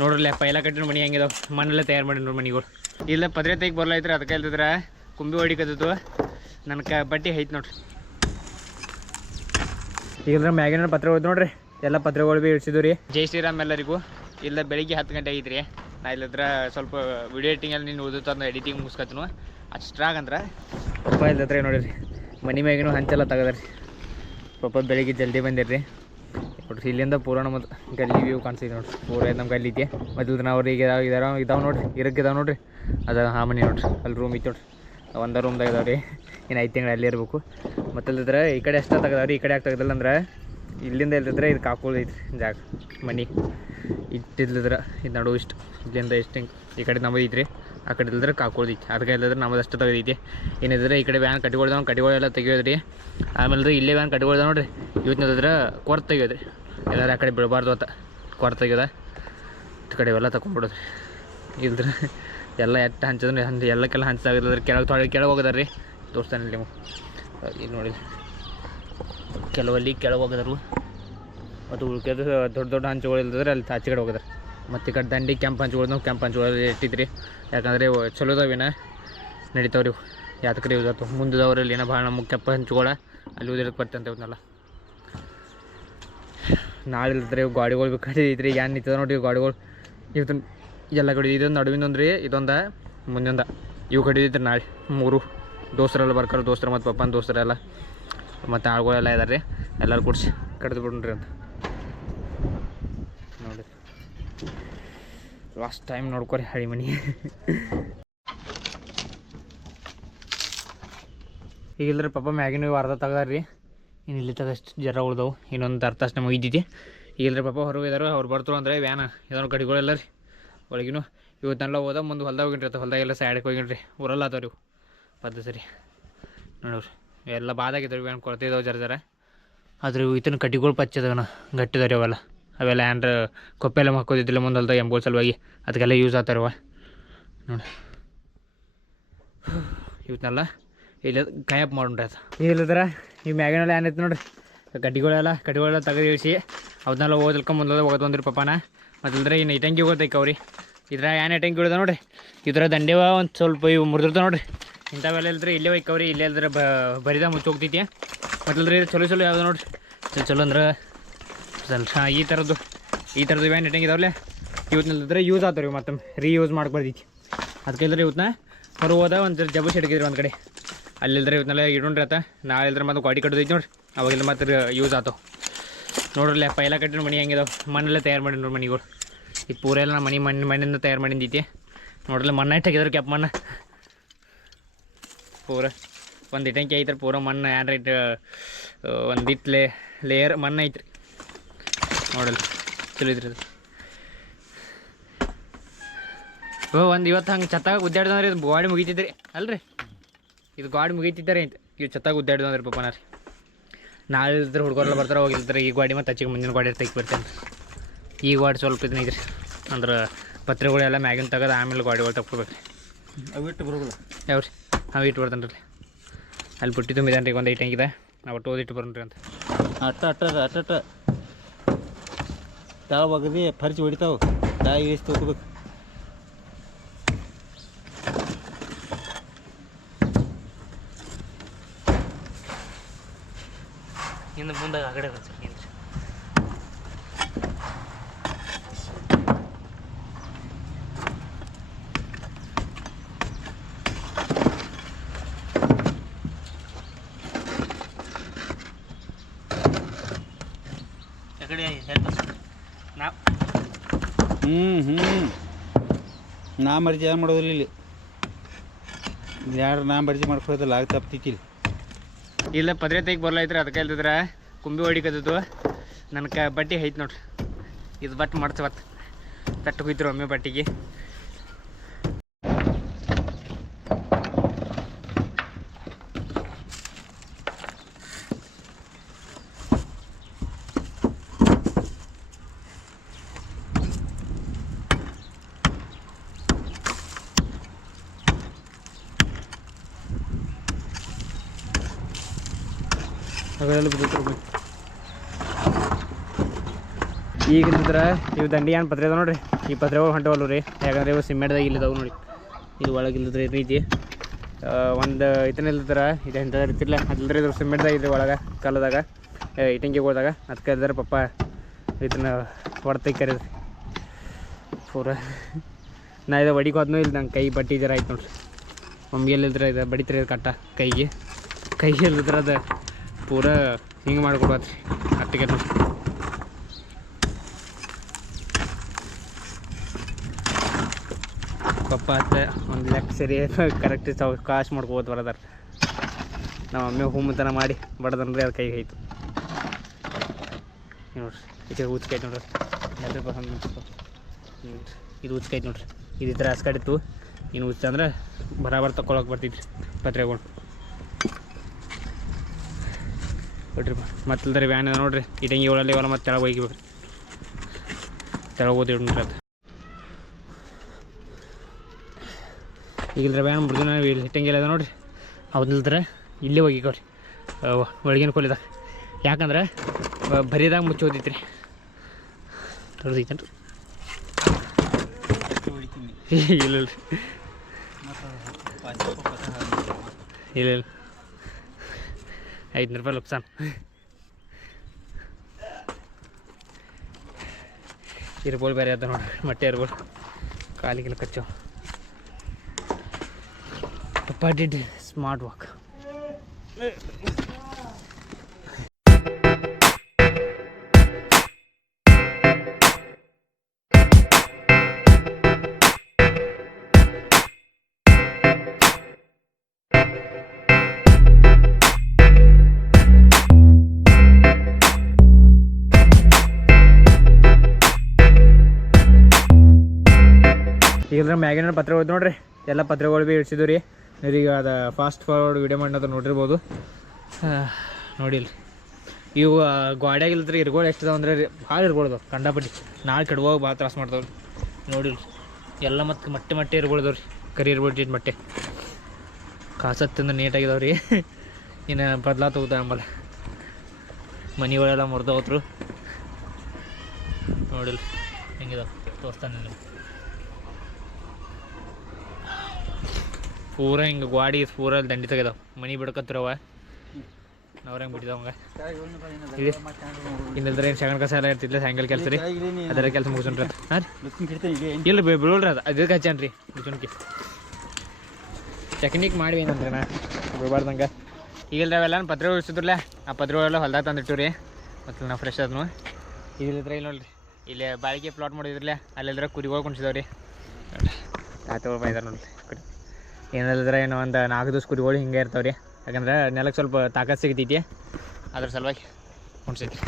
ನೋಡ್ರಲ್ಲ ಪೈಲ ಕಟ್ಟಿನ ಮನೆ ಹಂಗಿದಾವ ಮಣ್ಣಲ್ಲೇ ತಯಾರು ಮಾಡಿ ನೋಡಿ ಮನೆಗಳು ಇಲ್ಲ, ಪದ್ರೆ ತೆಗಿ ಬರ್ಲೈತ್ರಿ ಅದಕ್ಕೆ ಹೇಳ್ತಿದ್ರ, ಕುಂಬಿ ಹೊಡಿಕತ್ತದು ನನ್ನ ಕ, ಬಟ್ಟೆ ಐತೆ ನೋಡ್ರಿ. ಈಗ ಮ್ಯಾಗಿನ ಪತ್ರ ಹೋದ್ ನೋಡ್ರಿ? ಎಲ್ಲ ಪತ್ರಗಳು ಭೀ ಇಡ್ಸಿದ್ವು ರೀ. ಜೈ ಶ್ರೀರಾಮ್ ಎಲ್ಲರಿಗೂ. ಇಲ್ಲ, ಬೆಳಿಗ್ಗೆ ಹತ್ತು ಗಂಟೆ ಐತ್ರಿ ನಾ ಇಲ್ಲದ್ರ ಸ್ವಲ್ಪ ವಿಡಿಯೋ ಎಡಿಟಿಂಗಲ್ಲಿ ನೀನು ಓದುತ್ತಂದು ಎಡಿಟಿಂಗ್ ಮುಗಿಸ್ಕತ್ನು ಅಷ್ಟ್ರಾಗಂದ್ರೆ ಪಪ್ಪ ಇಲ್ಲದ್ರೆ ನೋಡಿರಿ ಮನೆ ಮ್ಯಾಗಿನೂ ಹಂಚೆಲ್ಲ ತಗದ್ರಿ. ಪಪ್ಪ, ಬೆಳಿಗ್ಗೆ ಜಲ್ದಿ ಬಂದಿರ್ರಿ. ನೋಡ್ರಿ, ಇಲ್ಲಿಂದ ಪೂರ ನಮ್ಮ ಗಲ್ಲಿ ವ್ಯೂ ಕಾಣಿಸ್ತೈತೆ ನೋಡ್ರಿ ಪೂರ ನಮ್ಮ ಗಲ್ಲಿ ಐತಿ ಮತ್ತು ನಾವು ಈಗ ಇದಾರ ಇದಾವ ನೋಡ್ರಿ ಇರಕ್ಕೆ ಇದಾವೆ ನೋಡ್ರಿ. ಅದು ಹಾ ಮನೆ ನೋಡ್ರಿ ಅಲ್ಲಿ ರೂಮ್ ಇತ್ತು ನೋಡ್ರಿ. ಒಂದು ರೂಮ್ದಾಗ ಇದಾವೆ ರೀ ಇನ್ನು ಐದು ತಿಂಗಳು ಅಲ್ಲೇ ಇರಬೇಕು. ಮತ್ತು ಅಲ್ಲಿದ್ರೆ ಈ ಕಡೆ ಎಷ್ಟ ತೆಗ್ದಾವ್ರಿ ಈ ಕಡೆ ಯಾಕೆ ತೆಗ್ದಿಲ್ಲ ಅಂದ್ರೆ ಇಲ್ಲಿಂದ ಇಲ್ದಿದ್ರೆ ಇದು ಕಾಕೋಲ್ ಜಾಗ, ಮನೆ. ಇಟ್ಟಿದ್ಲಿದ್ರೆ ಇದು ನಡು ಇಷ್ಟು, ಇಲ್ಲಿಂದ ಇಷ್ಟು ಈ ಕಡೆ ನಮ್ಮದು ಐತ್ರಿ. ಆ ಕಡೆ ಇಲ್ದ್ರೆ ಕಾಕೋಲ್ ಐತಿ. ಅದಕ್ಕೆ ಇಲ್ಲದ್ರೆ ನಮ್ಮದು ಅಷ್ಟು ತೆಗ್ದೈತಿ ಏನಿದ್ರೆ ಈ ಕಡೆ ವ್ಯಾನ್ ಕಟ್ಕೊಳ್ದಾವ್ ತೆಗಿಯೋದು ತೆಗಿಯೋದ್ರಿ. ಆಮೇಲೆ ಇಲ್ಲೇ ವ್ಯಾನ್ ಕಟ್ಕೊಳ್ದಾವ ನೋಡ್ರಿ. ಇವತ್ತು ನೋಡಿದ್ರೆ ಕೊರ್ತ ತೆಗಿಯೋದ್ರಿ. ಎಲ್ಲರೂ ಆ ಕಡೆ ಬಿಡಬಾರ್ದು ಅಂತ. ಕೊರ್ ತೆಗಿಯೋದ. ಈ ಕಡೆ ಇವೆಲ್ಲ ತಗೊಂಡ್ಬಿಡೋದ್ರಿ ಇಲ್ದ್ರೆ ಎಲ್ಲ ಎಟ್ಟು ಹಂಚಿದ್ರೆ ಹಂಚ, ಎಲ್ಲಕ್ಕೆಲ್ಲ ಹಂಚಾಗಿದ್ರೆ ಕೆಳಗೆ ತೊಳೆ, ಕೆಳಗೆ ಹೋಗದಾರ ತೋರಿಸ್ತಾನೆ ನಿಮಗೆ. ಇಲ್ಲಿ ನೋಡಿ. ಕೆಲವಲ್ಲಿ ಕೆಳಗೆ ಹೋಗದರು ಮತ್ತು ಉಳ್ಕೆದು ದೊಡ್ಡ ದೊಡ್ಡ ಹಂಚುಗಳು ಇಲ್ದಿದ್ರೆ ಅಲ್ಲಿ ಆಚೆ ಕಡೆ ಹೋಗದಾರ ಮತ್ತು ಈ ಕಡೆ ದಂಡಿ ಕೆಂಪು ಹಂಚುಗಳು ನಾವು ಕೆಂಪು ಹಂಚುಗಳು ಇಟ್ಟಿದ್ರಿ. ಯಾಕಂದರೆ ಚಲೋದವಿನ? ನಡೀತಾವ್ರಿ ಯಾತಕ್ರಿ ಯೂಸ್ ಮುಂದಿದವ್ರು ಇಲ್ಲಿ ಏನೋ ಭಾಳ ನಮ್ಮ ಕೆಂಪು ಹಂಚುಗಳ ಅಲ್ಲಿ ಊದಿರಕ್ಕೆ ಬರ್ತಂತೆ ಇವನ್ನೆಲ್ಲ ನಾಳೆ ಇಲ್ಲದ್ರಿ ಗಾಡಿಗಳು ಬೇಕು ಕಡಿದೈತ್ರಿ ಏನು ನಿಂತದ ನೋಡಿ ಗಾಡಿಗಳು. ಇವತ್ತು ಎಲ್ಲ ಕಡೆ ಇದೊಂದು ನಡುವಿನೊಂದು ರೀ ಇದೊಂದು ಮುಂದೊಂದ. ಇವು ಕಡಿದೈತ್ರಿ ನಾಳೆ. ಮೂರು ದೋಸ್ತರೆಲ್ಲ ಬರ್ತಾರೆ ದೋಸ್ತರ ಮತ್ತು ಪಪ್ಪನ ದೋಸ್ತರೆಲ್ಲ. ಮತ್ತು ಆಳುಗಳೆಲ್ಲ ಇದ್ದಾರೆ ರೀ ಎಲ್ಲರೂ ಕೂಡಿಸಿ ಕಡ್ದು ಬಿಡ್ರಿ ಅಂತ ನೋಡಿ ಲಾಸ್ಟ್ ಟೈಮ್ ನೋಡ್ಕೊರಿ ಹಳಿ ಮನಿ. ಈಗಿಲ್ರಿ ಪಾಪ ಮ್ಯಾಗಿನ ಅರ್ಧ ತೆಗ್ದಾರ್ರಿ. ಇನ್ನು ಇಲ್ಲಿ ತಗಷ್ಟು ಜರ ಉಳ್ದವು. ಇನ್ನೊಂದು ಅರ್ಧ ಅಷ್ಟು ನಮಗೆ ಇದ್ದಿದ್ದೆ ಇಲ್ಲರಿ ಪಾಪ ಹೊರಗೆ ಇದಾರೆ ಅವ್ರು ಬರ್ತಾರೆ ಅಂದರೆ ವ್ಯಾನ. ಇದನ್ನು ಕಡಿಗಳೆಲ್ಲ ರೀ ಒಳಗಿನೂ ಇವತ್ತೆಲ್ಲ ಹೋದ, ಮುಂದೆ ಹೊಲ್ದಾಗ ಹೋಗಿನ್ರಿ ಹೊಲ್ದಾಗೆಲ್ಲ ಸೈಡ್ಗೆ ಹೋಗಿನ್ರಿ. ಊರಲ್ಲ ಅದಾವ ರೀ ಪದ್ಧ ಸರಿ. ನೋಡ್ರಿ ಎಲ್ಲ ಬಾದಾಗಿದ್ದಾವೆ ವ್ಯಾನ್ ಕೊಡ್ತಿದ್ದಾವೆ ಜರ ಜರ. ಆದ್ರೆ ಇತನ ಕಟ್ಟಿಗಳು ಪಚ್ಚದವನ ಗಟ್ಟಿದಾರೆ ಅವೆಲ್ಲ ಅವೆಲ್ಲ ಏನ್ರ ಕೊಪ್ಪೆಲ್ಲ ಹಾಕೋದಿದ್ದಿಲ್ಲ ಮುಂದೆ ಹೊಲ್ದಾಗ ಸಲುವಾಗಿ ಅದಕ್ಕೆಲ್ಲ ಯೂಸ್ ಆಗ್ತಾರವ. ನೋಡಿ. ಇವತ್ನೆಲ್ಲ ಇಲ್ಲ ಕಾಯಪ್ ಮಾಡೋಣ್ರಿ ಅದು ಇಲ್ಲದ್ರ ಈ ಮ್ಯಾಗಿನೆಲ್ಲ ಏನೈತೆ ನೋಡ್ರಿ ಗಡ್ಡಿಗಳೆಲ್ಲ ಕಡ್ಡಿಗಳೆಲ್ಲ ತೆಗೆದು ಇಳಿಸಿ ಅವನ್ನೆಲ್ಲ ಓದಲ್ಕೊಂಡು ಮುಂದೆ ಹೋಗೋದು ಬಂದ್ರಿ ಪಪ್ಪಾನ. ಮತ್ತಲ್ದ್ರೆ ಇನ್ನು ಇಟಂಗಿ ಹೋಗ್ತೈಕ ಅವ್ರಿ ಇದ್ರ ಏನು ಇಟಂಗಿ ನೋಡಿ ನೋಡ್ರಿ? ಇದ್ರ ದಂಡೆವ ಒಂದು ಸ್ವಲ್ಪ ಇವು ಮುರಿದಿರ್ತಾವೆ ನೋಡ್ರಿ. ಇಂಥವೆಲ್ಲ ಇಲ್ದ್ರೆ ಇಲ್ಲೇ ಒಯ್ಕವ್ರಿ ಇಲ್ಲೇ ಇಲ್ದ್ರೆ ಬರಿದ ಮುಚ್ಚೋಗ್ತೈತಿ. ಇದು ಚಲೋ ಚಲೋ ಯಾವ್ದು ನೋಡ್ರಿ? ಚಲೋ ಚಲೋ ಅಂದ್ರೆ ಸ್ವಲ್ಪ ಈ ಥರದ್ದು ಈ ಥರದ್ದು ಇವೇನು ಇಟ್ಟಂಗೆ ಇದಾವಲ್ಲ ಇವತ್ತಿನಲ್ಲಿದ್ರೆ ಯೂಸ್ ಆಗ್ತಾವೆ ರೀ ಮತ್ತೆ ರೀಯೂಸ್ ಮಾಡ್ಬಾರ್ದೈತಿ ಅದಕ್ಕೆ ಇಲ್ದ್ರೆ ಇವತ್ತನ್ನ ಹೊರಗೆ ಹೋದ ಒಂದು ಜಬ್ಬು ಸಿಡಗಿದ್ರಿ ಒಂದು ಕಡೆ. ಅಲ್ಲಿಲ್ದ್ರೆ ಇವತ್ತನ್ನೆಲ್ಲ ಇಡೋಣ್ರಿ ಆತ, ನಾಳೆ ಇಲ್ದ್ರೆ ಮತ್ತೆ ಗಾಡಿ ಕಟ್ಟೋದೈತಿ ನೋಡ್ರಿ, ಅವಾಗೆಲ್ಲ ಮತ್ತೆ ಯೂಸ್ ಆತಾವ. ನೋಡ್ರಲ್ಲ, ಪೈಲ ಕಟ್ಟಿನ ಮನೆ ಹೆಂಗಿದಾವೆ? ಮಣ್ಣಲ್ಲೇ ತಯಾರು ಮಾಡಿ ನೋಡ್ರಿ ಮನೆಗಳು. ಈಗ ಪೂರ ಎಲ್ಲ ಮನೆ ಮಣ್ಣು ಮಣ್ಣಿಂದ ತಯಾರು ಮಾಡಿದ್ದೈತಿ ನೋಡ್ರಲ್ಲ, ಮಣ್ಣು ಇಟ್ಟಾಗಿದ್ರೆ ಕ್ಯಾಪ್ ಮಣ್ಣು? ಪೂರ ಒಂದು ಇಟ್ಟಂಕಿ ಐತ್ರಿ, ಪೂರ ಮಣ್ಣು ಏನ್ರ ಇಟ್ಟು ಒಂದು ಇಟ್ಲೆ ಲೇಯರ್ ಮಣ್ಣು ಐತ್ರಿ. ನೋಡಲ್ಲ. ಚಲೋ ಇದ್ರಿ ಓ ಒಂದು ಇವತ್ತು ಹಂಗೆ ಚತ್ತಾಗ ಉದ್ದಾಡ್ದಂದ್ರೆ ಇದು ಗಾಡಿ ಮುಗಿತಿದ್ರಿ. ಅಲ್ರಿ? ಇದು ಗಾಡಿ ಮುಗಿತಿದ್ದಾರೆ ಅಂತ. ಇವು ಚತ್ತಾಗ ಉದ್ದಾಡ್ದಂದ್ರೆ ಪಪ್ಪನ ರೀ ನಾಳೆ ಇದ್ರೆ ಹುಡುಗರೆಲ್ಲ ಬರ್ತಾರೆ ಹೋಗಿಲ್ತಾರೆ ಈ ಗಾಡಿ ಮತ್ತು ಹಚ್ಚಿಗೆ ಮುಂದಿನ ಗಾಡಿ ತೆಗಿ ಬರ್ತೇನೆ ಈ ಗಾಡಿ ಸ್ವಲ್ಪ ಇದನ್ನ ಐತ್ರಿ. ಅಂದ್ರೆ ಪತ್ರೆಗಳೆಲ್ಲ ಮ್ಯಾಗಿನ ತೆಗೆದು ಆಮೇಲೆ ಗಾಡಿಗಳು ತಗೊಳ್ಬೇಕು ರೀ ಅವು ಇಟ್ಟು ಬರೋಲ್ಲ ಯಾವ ರೀ ನಾವು ಇಟ್ಟು ಬರ್ತಾನೆ ರೀ ಅಲ್ಲಿ ಬುಟ್ಟಿ ತುಂಬಿದಾನೆ ರೀ ಒಂದು ಐಟಂಗಿದೆ ನಾವು ಒಟ್ಟು ಓದಿಟ್ಟು ಬರೋಣ್ರಿ ಅಂತ. ಅಟ್ಟ ಅಟ್ಟ ಅಟ್ಟ ಅಟ್ಟ. ತಾಳ ಒಗದಿ ಫರ್ಚಿ ಹೊಡಿತಾವೆ. ತಾಯಿ ಇಳಿಸಿ ತಗೋಬೇಕು ಇನ್ನು ಮುಂದೆ ಆಗಡೆ ಕಡೆ ಹ್ಞೂ ಹ್ಞೂ ನಾ ಮರ್ಜಿ ಏನು ಮಾಡೋದಿಲ್ಲ ಇಲ್ಲಿ. ಯಾರು ನಾ ಮರ್ಜಿ ಮಾಡ್ಕೊಳೋದಿಲ್ಲ, ಆಗ ತಪ್ತೈತಿ ಇಲ್ಲಿ. ಪದ್ರೆ ತೆಗಿ ಬರ್ಲಾಯ್ತ್ರಿ ಅದಕ್ಕೆ ಇಲ್ದಿದ್ರೆ ಕುಂಬಿ ಹೊಡಿಕದ್ದು ಕ ಬಟ್ಟೆ ಐತೆ ನೋಡ್ರಿ. ಇದು ಬಟ್ ಮಾಡ್ತ ಬತ್ ತಟ್ಟು ಹೋಯ್ತ್ರಿ ಒಮ್ಮೆ ಬಟ್ಟಿಗೆ. ಈಗ ಇಲ್ದಿದ್ರೆ ಇವು ದಂಡಿ ಏನು ಪತ್ರೆ ಅದ ನೋಡ್ರಿ. ಈ ಪತ್ರೆಗಳು ಹೊಂಟವಲ್ಲ ರೀ. ಯಾಕಂದ್ರೆ ಇವು ಸಿಮೆಂಟ್ದಾಗ ಇಲ್ಲಿದ್ದಾವೆ ನೋಡಿ ಇದು ಒಳಗೆ ಇಲ್ಲದ್ರಿ ರೀತಿ. ಒಂದು ಇದನ್ನ ಇಲ್ದಿರ ಇದು ಎಂತ ಇರ್ತಿಲ್ಲ ಅದಿಲ್ಲದ್ರೆ ಇದ್ರ ಸಿಮೆಂಟ್ದಾಗ ಇದ್ರಿ ಒಳಗೆ, ಕಲ್ಲದಾಗ ಇಟಂಗಿಗಳ್ದಾಗ ಅದಕ್ಕೆ ಇದ್ದಾರೆ ಪಪ್ಪ ಇದನ್ನ ಹೊಡ್ತೈ ಕರೀರಿ ಪೂರ. ನಾ ಇದು ಹೊಡಿಗೆ ಹೋದ್ನೂ ಇಲ್ಲಿ ನಂಗೆ ಕೈ ಬಟ್ಟಿ ಆಯ್ತು ನೋಡ್ರಿ. ಮಮ್ಮಿ ಎಲ್ಲಿದ್ರೆ ಇದು ಬಡಿತ್ರಿ ಇದು ಕಟ್ಟ ಕೈಗೆ. ಕೈಗೆ ಇಲ್ಲದ್ರೆ ಅದು ಪೂರ ಹಿಂಗೆ ಮಾಡ್ಕೊಡತ್ರಿ ಅಟ್ಟಿಗೆ ಪಪ್ಪ ಅತ್ತ ಒಂದು ಲೆಕ್ಕ ಸರಿ ಕರೆಕ್ಟ್ ಕಾಶ್ ಮಾಡ್ಕೋಬೋದು ಬರದಾರ. ನಮ್ಮ ಮಮ್ಮಿ ಹೂಮತನ ಮಾಡಿ ಬಡದನ್ರಿ ಅದು ಕೈಗೆ ಆಯ್ತು ನೋಡ್ರಿ ಇದು ಉಚ್ಕೈತೆ ನೋಡ್ರಿ. ಇದು ಉಚ್ಕೈತೆ ನೋಡ್ರಿ, ಇದು ಈ ಥರ ಹಸ್ಕಡಿತ್ತು ಇನ್ನು ಉಚ್ಚ ಅಂದ್ರೆ ಬರಾಬರ್ ತಗೊಳಕ್ಕೆ ಬರ್ತಿದ್ರಿ. ಪತ್ರೆಗಳು ಬಿಡ್ರಿ ಮತ್ತಿಲ್ದ್ರೆ ವ್ಯಾನ್ ಅದ ನೋಡ್ರಿ. ಇಟಂಗಿ ಒಳಲ್ಲಿ ಇವಲ್ಲ ಮತ್ತೆ ತೆಳಗೆ ಹೋಗಿ ತೆಳಗೆ ಓದಿ ನೋಡ್ರಿ ಅದು. ಈಗಿಲ್ದ್ರೆ ವ್ಯಾನ್ ಬಿಡ್ದು ಇಲ್ಲಿ ಇಟ್ಟಂಗಿಲ್ಲ ಅದ ನೋಡ್ರಿ. ಅವ್ದಿಲ್ದ್ರೆ ಇಲ್ಲೇ ಹೋಗಿಕೋರಿ ಒಳಗಿನ ಕೊಲಿದ ಯಾಕಂದ್ರೆ ಬರೀದಾಗ ಮುಚ್ಚಿ ಹೊಡಿತೀನಿ. ಇಲ್ಲ ಇಲ್ಲ. ಇಲ್ಲ ಇಲ್ಲ. ಐದುನೂರು ರೂಪಾಯಿ ಲುಕ್ಸಾನ್. ಇರ್ಬೋದು ಬೇರೆ ಅದ ನೋಡ್ರಿ ಮೊಟ್ಟೆ ಇರ್ಬೋದು. ಕಾಲಿಗೆಲ್ಲ ಕಚ್ಚೋ. ಪಪ್ಪ ಡಿಡ್ ಸ್ಮಾರ್ಟ್ ವಾಕ್ ಈಗ ಮ್ಯಾಗಿನ ಪತ್ರ ಹೋಯ್ತು ನೋಡ್ರಿ. ಎಲ್ಲ ಪತ್ರಗಳು ಭೀ ಇಡ್ಸಿದ್ವು ರೀ. ಈಗ ಅದು ಫಾಸ್ಟ್ ಫಾರ್ವರ್ಡ್ ವಿಡಿಯೋ ಮಾಡೋದು ನೋಡಿರ್ಬೋದು. ನೋಡಿಲ್ಲ ಇವು ಗಾಡ್ಯಾಗ ಇಲ್ದ್ರಿ ಇರ್ಗೋಳು ಎಷ್ಟಿದಾವೆ ಅಂದ್ರೆ ಭಾಳ ಇರ್ಬೋದು ಕಂಡಾಪಟ್ಟಿ ನಾಳೆ ಕೆಡುವಾಗ ಭಾಳ ತ್ರಾಸ ಮಾಡ್ತಾವ್ರಿ ನೋಡಿಲ್ಲ ಎಲ್ಲ ಮತ್ತು ಮಟ್ಟೆ ಮಟ್ಟೆ ರೀ. ಕರಿ ಇರ್ಬಿಟ್ಟು ಮಟ್ಟೆ. ಕಾಸತ್ತಿಂದ ನೀಟಾಗಿದಾವ್ರಿ ಇನ್ನು ಬದಲಾ ತಗೋತ ಆಮೇಲೆ. ಮನೆಗಳೆಲ್ಲ ಮುರ್ದು ಹೋತ್ರು ನೋಡಿಲ್ಲ ಹೆಂಗಿದಾವ? ತೋರಿಸ್ತಾನೆ ಪೂರ ಹಿಂಗೆ ಗ್ವಾಡಿ ಪೂರ ದಂಡಿ ತೆಗೆದವ. ಮನಿ ಬಿಡ್ಕತ್ತಿರವ ಅವ್ರ ಹೆಂಗೆ ಬಿಟ್ಟಿದಾವಂಗ. ಇನ್ನಿಲ್ದ್ರೆ ಏನು ಶಗಣ ಕಸ ಎಲ್ಲ ಇರ್ತಿಲ್ಲ ಸಾಯಂಕಾಲ ಕೆಲಸ ರೀ? ಅದರ ಕೆಲಸ ಮುಗಿಸ್ರಿ ಹಾಂ ಇಲ್ಲ ಬಿ ಬಿಡೋಲ್ರಿ ಅದು. ಅದಕ್ಕೆ ಹಚ್ಚಾನ ರೀ. ಟೆಕ್ನಿಕ್ ಮಾಡಿ ಏನಂದ್ರೆ ನಾ ಬಿಡಬಾರ್ದಂಗೆ. ಈಗಿಲ್ಲ ಅವೆಲ್ಲ ಪತ್ರ ಉಳಿಸಿದ್ರಲ್ಲ? ಆ ಪತ್ರಗಳೆಲ್ಲ ಹೊಲ್ದಾಗ ತಂದಿಟ್ಟು ರೀ ಮತ್ತು ನಾವು ಫ್ರೆಶ್ ಅದನ್ನು ಇದಿಲ್ಲದ್ರೆ ಇಲ್ಲ ನೋಡ್ರಿ. ಇಲ್ಲಿ ಬಾಳಿಗೆ ಪ್ಲಾಟ್ ಮಾಡಿದ್ರಲ್ಲ? ಅಲ್ಲಿದ್ರೆ ಕುರಿಗಳು ಕುಣಿಸಿದವ್ರಿ. ರೀ ನೋಡ್ರಿ ತಾತಗಳು ಬೈದಾರ ನೋಡ್ರಿ. ಏನಿಲ್ಲದ್ರೆ ಏನೋ ಒಂದು ನಾಲ್ಕು ದಿವಸ ಕುರಿಗಳು ಹಿಂಗೆ ಇರ್ತಾವೆ ರೀ ಯಾಕಂದ್ರೆ ನೆಲಕ್ಕೆ ಸ್ವಲ್ಪ ತಾಕತ್ತು ಸಿಗ್ತೈತಿ. ಅದ್ರ ಸಲುವಾಗಿ ಕುಣಿಸೈತಿ